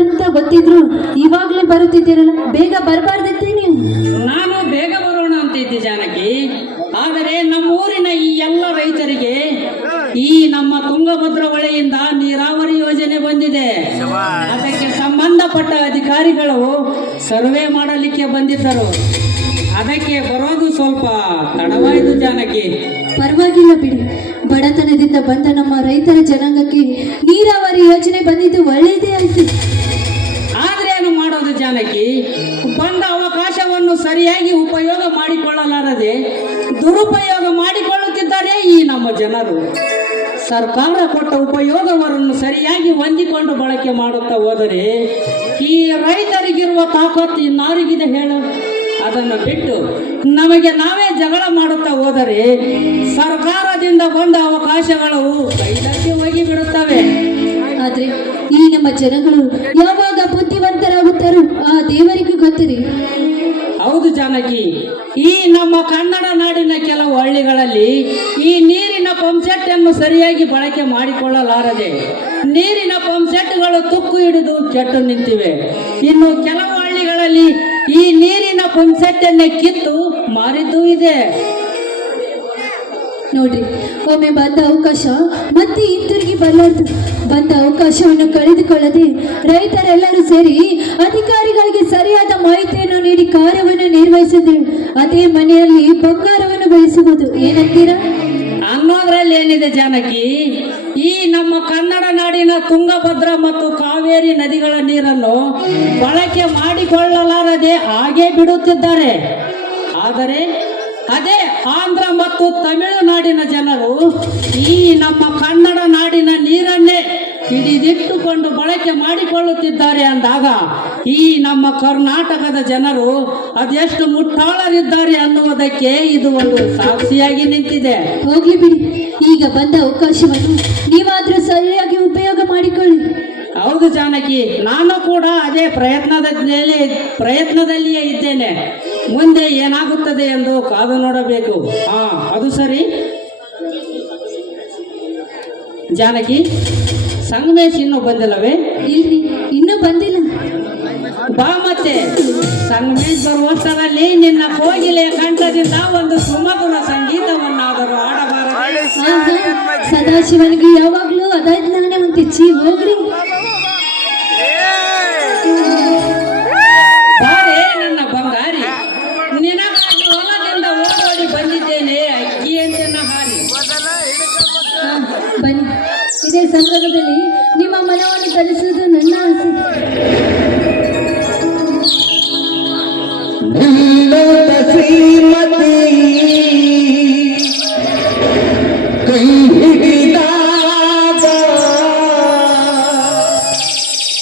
ಅಂತ ಗೊತ್ತಿದ್ರು ಇವಾಗ್ಲೇ ಬರುತ್ತಿದ್ದೀರಲ್ಲ ಬೇಗ ಬರಬಾರ್ದಿತ್ತೆ ನೀವು. ನಾನು ಬೇಗ ಬರೋಣ ಅಂತ ಇದ್ದೆ ಜಾನಕಿ. ಆದರೆ ನಮ್ಮ ಊರಿನ ಈ ಎಲ್ಲ ರೈತರಿಗೆ ಈ ನಮ್ಮ ತುಂಗಭದ್ರ ಹೊಳೆಯಿಂದ ನೀರಾವರಿ ಯೋಜನೆ ಬಂದಿದೆ. ಅದಕ್ಕೆ ಸಂಬಂಧಪಟ್ಟ ಅಧಿಕಾರಿಗಳು ಸರ್ವೆ ಮಾಡಲಿಕ್ಕೆ ಬಂದಿದ್ದರು. ಅದಕ್ಕೆ ಬರೋದು ಸ್ವಲ್ಪ ತಡವಾಯಿತು ಜಾನಕಿ. ಪರವಾಗಿಲ್ಲ ಬಿಡಿ. ಬಡತನದಿಂದ ಬಂದ ನಮ್ಮ ರೈತರ ಜನಾಂಗಕ್ಕೆ ನೀರಾವರಿ ಯೋಜನೆ ಬಂದಿದ್ದು ಒಳ್ಳೆಯದೇ ಆಯ್ತು. ಜಾನಕಿ ಬಂದ ಅವಕಾಶವನ್ನು ಸರಿಯಾಗಿ ಉಪಯೋಗ ಮಾಡಿಕೊಳ್ಳಲಾರದೆ ದುರುಪಯೋಗ ಮಾಡಿಕೊಳ್ಳುತ್ತಿದ್ದಾರೆ ಈ ನಮ್ಮ ಜನರು. ಸರ್ಕಾರ ಕೊಟ್ಟ ಉಪಯೋಗವನ್ನು ಸರಿಯಾಗಿ ಹೊಂದಿಕೊಂಡು ಬಳಕೆ ಮಾಡುತ್ತಾ ಹೋದರೆ ಈ ರೈತರಿಗಿರುವ ತಾಕತ್ತು ಇನ್ನಾರಿಗಿದೆ ಹೇಳು. ಅದನ್ನು ಬಿಟ್ಟು ನಮಗೆ ನಾವೇ ಜಗಳ ಮಾಡುತ್ತಾ ಹೋದರೆ ಸರ್ಕಾರದಿಂದ ಬಂದ ಅವಕಾಶಗಳು ಕೈದಕ್ಕೆ ಹೋಗಿ ಬಿಡುತ್ತವೆ ಆದರೆ ಈ ನಮ್ಮ ಜನಗಳು ಆ ದೇವರಿಗೂ ಗೊತ್ತಿರಿ. ಹೌದು ಜಾನಕಿ. ಈ ನಮ್ಮ ಕನ್ನಡ ನಾಡಿನ ಕೆಲವು ಹಳ್ಳಿಗಳಲ್ಲಿ ಈ ನೀರಿನ ಪಂಪ್ಸೆಟ್ ಅನ್ನು ಸರಿಯಾಗಿ ಬಳಕೆ ಮಾಡಿಕೊಳ್ಳಲಾರದೆ ನೀರಿನ ಪಂಪ್ಸೆಟ್ಗಳು ತುಕ್ಕು ಹಿಡಿದು ಕೆಟ್ಟು ನಿಂತಿವೆ. ಇನ್ನು ಕೆಲವು ಹಳ್ಳಿಗಳಲ್ಲಿ ಈ ನೀರಿನ ಪಂಪ್ಸೆಟ್ ಅನ್ನೇ ಕಿತ್ತು ಮಾರಿದ್ದು ಇದೆ. ನೋಡ್ರಿ ಒಮ್ಮೆ ಬಂದ ಅವಕಾಶ ಮತ್ತೆ ಹಿಂತಿರುಗಿ ಬರಲಾರ್ದು. ಬಂದ ಅವಕಾಶವನ್ನು ಕಳೆದುಕೊಳ್ಳದೆ ರೈತರೆಲ್ಲರೂ ಸೇರಿ ಅಧಿಕಾರಿಗಳಿಗೆ ಜಾನಕಿ, ಈ ನಮ್ಮ ಕನ್ನಡ ನಾಡಿನ ತುಂಗಭದ್ರ ಮತ್ತು ಕಾವೇರಿ ನದಿಗಳ ನೀರನ್ನು ಬಳಕೆ ಮಾಡಿಕೊಳ್ಳಲಾರದೆ ಹಾಗೆ ಬಿಡುತ್ತಿದ್ದಾರೆ. ಆದರೆ ಅದೇ ಆಂಧ್ರ ಮತ್ತು ತಮಿಳುನಾಡಿನ ಜನರು ಈ ನಮ್ಮ ಕನ್ನಡ ಹಿಡಿದಿಟ್ಟುಕೊಂಡು ಬಳಕೆ ಮಾಡಿಕೊಳ್ಳುತ್ತಿದ್ದಾರೆ ಅಂದಾಗ ಈ ನಮ್ಮ ಕರ್ನಾಟಕದ ಜನರು ಅದೆಷ್ಟು ಮುಟ್ಟಾಳರಿದ್ದಾರೆ ಅನ್ನುವುದಕ್ಕೆ ಇದು ಒಂದು ಸಾಕ್ಷಿಯಾಗಿ ನಿಂತಿದೆ. ಹೋಗ್ಲಿ ಬಿಡಿ. ಈಗ ಬಂದ ಅವಕಾಶವನ್ನು ನೀವಾದ್ರೂ ಸರಿಯಾಗಿ ಉಪಯೋಗ ಮಾಡಿಕೊಳ್ಳಿ. ಹೌದು ಜಾನಕಿ ನಾನು ಕೂಡ ಅದೇ ಪ್ರಯತ್ನದಲ್ಲಿ ಪ್ರಯತ್ನದಲ್ಲಿಯೇ ಇದ್ದೇನೆ. ಮುಂದೆ ಏನಾಗುತ್ತದೆ ಎಂದು ಕಾದು ನೋಡಬೇಕು. ಹಾ ಅದು ಸರಿ. ಜಾನಕಿ ಸಂಗಮೇಶ್ ಇನ್ನೂ ಬಂದಿಲ್ಲವೇ? ಇಲ್ರಿ. ಇನ್ನೂ ಬಂದಿಲ್ಲ? ಬಾ ಮತ್ತೆ. ಸಂಗಮೇಶ್ ಬರುವಷ್ಟರಲ್ಲಿ ನಿನ್ನ ಕೋಗಿಲೆಯ ಕಂಠದಿಂದ ಒಂದು ಸುಮಧುರ ಸಂಗೀತವನ್ನಾದರೂ ಆಡಬಾರದು ಸದಾಶಿವನಿಗೆ ಯಾವಾಗ್ಲೂ ಅದಾಯ್ತು ಚೀ ಹೋಗ್ರಿ.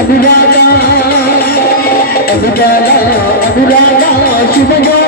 అభిరామ అభిరామ అభిరామ శివగా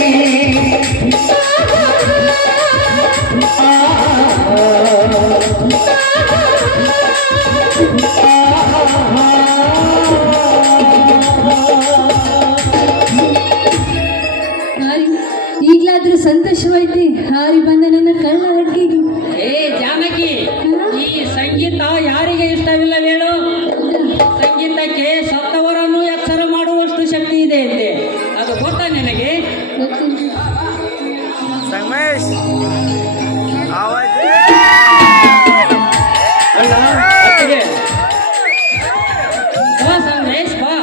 ಹಾರಿ ಬಂದ ನನ್ನ ಕಳ್ಳ ಹಟ್ಟಿಗೆ ಏ ಜಾನಕಿ ಈ ಸಂಗೀತ ಯಾರಿಗೆ ಇಷ್ಟವಿಲ್ಲ ಹೇಳು? ಸಂಗೀತಕ್ಕೆ ಸತ್ತವರನ್ನು ಎಚ್ಚರ ಮಾಡುವಷ್ಟು ಶಕ್ತಿ ಇದೆ ಅಂತೆ. ಅದು ಗೊತ್ತಾ ನಿನಗೆ? ಸಂಗಮೇಶ್ ಬಾ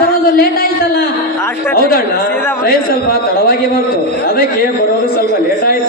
ಬರೋದು ಲೇಟ್ ಆಯ್ತಲ್ಲ? ಹೌದಣ್ಣ. ಟ್ರೈನ್ ಸ್ವಲ್ಪ ತಡವಾಗಿ ಬಂತು. ಅದಕ್ಕೆ ಬರೋದು ಸ್ವಲ್ಪ ಲೇಟ್ ಆಯ್ತು.